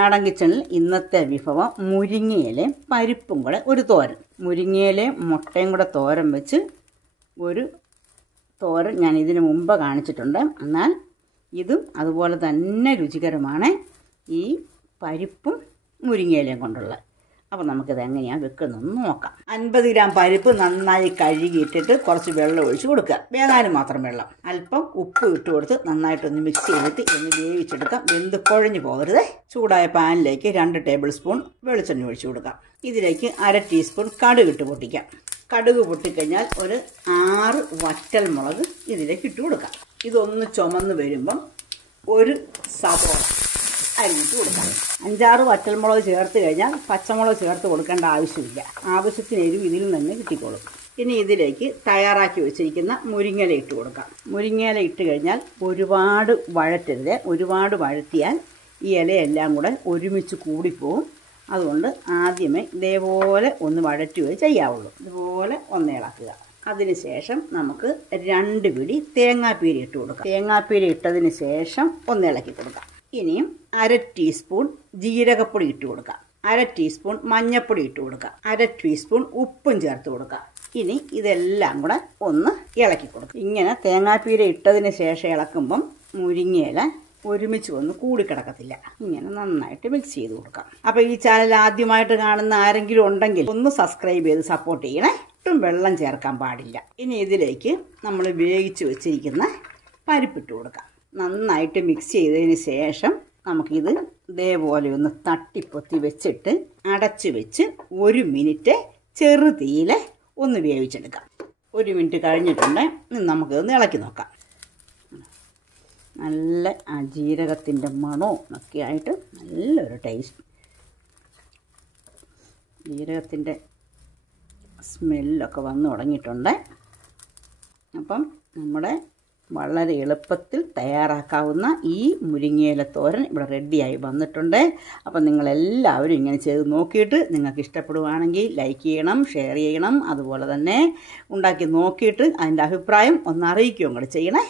നാടൻ കിച്ചണിൽ ഇന്നത്തെ വിഭവം മുരിങ്ങയിലയും പരിപ്പും കൂടെ ഒരു തോരൻ. മുരിങ്ങയിലയും മുട്ടയും കൂടെ തോരൻ വെച്ച് ഒരു തോരൻ ഞാൻ ഇതിന് മുമ്പ് കാണിച്ചിട്ടുണ്ട്. എന്നാൽ ഇതും അതുപോലെ തന്നെ രുചികരമാണ്, ഈ പരിപ്പും മുരിങ്ങയിലയും കൊണ്ടുള്ള. അപ്പോൾ നമുക്കിത് എങ്ങനെയാണ് വെക്കുന്നതെന്ന് നോക്കാം. 50 ഗ്രാം പരിപ്പ് നന്നായി കഴുകിയിട്ടിട്ട് കുറച്ച് വെള്ളം ഒഴിച്ച് കൊടുക്കുക. വേകാനും മാത്രം വെള്ളം. അല്പം ഉപ്പ് ഇട്ട് കൊടുത്ത് നന്നായിട്ടൊന്ന് മിക്സ് ചെയ്തിട്ട് ഒന്ന് വേവിച്ചെടുക്കാം. വെന്ത് കുഴഞ്ഞു പോകരുത്. ചൂടായ പാനിലേക്ക് 2 ടേബിൾ സ്പൂൺ വെളിച്ചെണ്ണ ഒഴിച്ചു കൊടുക്കാം. ഇതിലേക്ക് 1/2 ടീസ്പൂൺ കടുക് ഇട്ട് പൊട്ടിക്കാം. കടുക് പൊട്ടിക്കഴിഞ്ഞാൽ ഒരു 6 വറ്റൽ മുളക് ഇതിലേക്ക് ഇട്ട് കൊടുക്കാം. ഇതൊന്ന് ചുമന്ന് വരുമ്പം ഒരു സവോള അരിഞ്ഞിട്ട് കൊടുക്കാം. 5-6 വറ്റൽമുളക് ചേർത്ത് കഴിഞ്ഞാൽ പച്ചമുളക് ചേർത്ത് കൊടുക്കേണ്ട ആവശ്യമില്ല. ആവശ്യത്തിന് എരിവ് ഇതിൽ നിന്ന് കിട്ടിക്കോളും. ഇനി ഇതിലേക്ക് തയ്യാറാക്കി വെച്ചിരിക്കുന്ന മുരിങ്ങയില ഇട്ട് കൊടുക്കാം. മുരിങ്ങയില ഇട്ട് കഴിഞ്ഞാൽ ഒരുപാട് വഴറ്റരുത്. ഒരുപാട് വഴറ്റിയാൽ ഈ ഇലയെല്ലാം കൂടെ ഒരുമിച്ച് കൂടിപ്പോവും. അതുകൊണ്ട് ആദ്യമേ ഇതേപോലെ ഒന്ന് വഴറ്റുകയോ ചെയ്യാവുള്ളൂ. ഇതുപോലെ ഒന്ന് ഇളക്കുക. അതിനുശേഷം നമുക്ക് 2 പിടി തേങ്ങാപ്പീര ഇട്ട് കൊടുക്കാം. തേങ്ങാപ്പീര ഇട്ടതിന് ശേഷം ഒന്ന് ഇളക്കി കൊടുക്കാം. ഇനിയും 1/2 ടീസ്പൂൺ ജീരകപ്പൊടി ഇട്ട് കൊടുക്കാം. 1/2 ടീസ്പൂൺ മഞ്ഞൾപ്പൊടി ഇട്ട് കൊടുക്കാം. 1/2 ടീസ്പൂൺ ഉപ്പും ചേർത്ത് കൊടുക്കാം. ഇനി ഇതെല്ലാം കൂടെ ഒന്ന് ഇളക്കി കൊടുക്കാം. ഇങ്ങനെ തേങ്ങാപ്പീര ഇട്ടതിന് ശേഷം ഇളക്കുമ്പം മുരിങ്ങയില ഒരുമിച്ച് ഒന്ന് കൂടിക്കിടക്കത്തില്ല. ഇങ്ങനെ നന്നായിട്ട് മിക്സ് ചെയ്ത് കൊടുക്കാം. അപ്പോൾ ഈ ചാനൽ ആദ്യമായിട്ട് കാണുന്ന ആരെങ്കിലും ഉണ്ടെങ്കിൽ ഒന്ന് സബ്സ്ക്രൈബ് ചെയ്ത് സപ്പോർട്ട് ചെയ്യണേ. ഒട്ടും വെള്ളം ചേർക്കാൻ പാടില്ല. ഇനി ഇതിലേക്ക് നമ്മൾ വേവിച്ച് വെച്ചിരിക്കുന്ന പരിപ്പിട്ട് കൊടുക്കാം. നന്നായിട്ട് മിക്സ് ചെയ്തതിന് ശേഷം നമുക്കിത് ഇതേപോലെ ഒന്ന് തട്ടിപ്പൊത്തി വെച്ചിട്ട് അടച്ച് വെച്ച് 1 മിനിറ്റ് ചെറുതീയിൽ ഒന്ന് വേവിച്ചെടുക്കാം. 1 മിനിറ്റ് കഴിഞ്ഞിട്ടുണ്ട്. നമുക്കിതൊന്ന് ഇളക്കി നോക്കാം. നല്ല ആ ജീരകത്തിൻ്റെ മണവും ഒക്കെ ആയിട്ട് നല്ലൊരു ടേസ്റ്റ്, ജീരകത്തിൻ്റെ സ്മെല്ലൊക്കെ വന്നു തുടങ്ങിയിട്ടുണ്ട്. അപ്പം നമ്മുടെ വളരെ എളുപ്പത്തിൽ തയ്യാറാക്കാവുന്ന ഈ മുരിങ്ങയില തോരൻ ഇവിടെ റെഡിയായി വന്നിട്ടുണ്ട്. അപ്പം നിങ്ങളെല്ലാവരും ഇങ്ങനെ ചെയ്ത് നോക്കിയിട്ട് നിങ്ങൾക്ക് ഇഷ്ടപ്പെടുവാണെങ്കിൽ ലൈക്ക് ചെയ്യണം, ഷെയർ ചെയ്യണം. അതുപോലെ തന്നെ ഉണ്ടാക്കി നോക്കിയിട്ട് അതിൻ്റെ അഭിപ്രായം ഒന്ന് അറിയിക്കുകയും കൂടെ ചെയ്യണേ.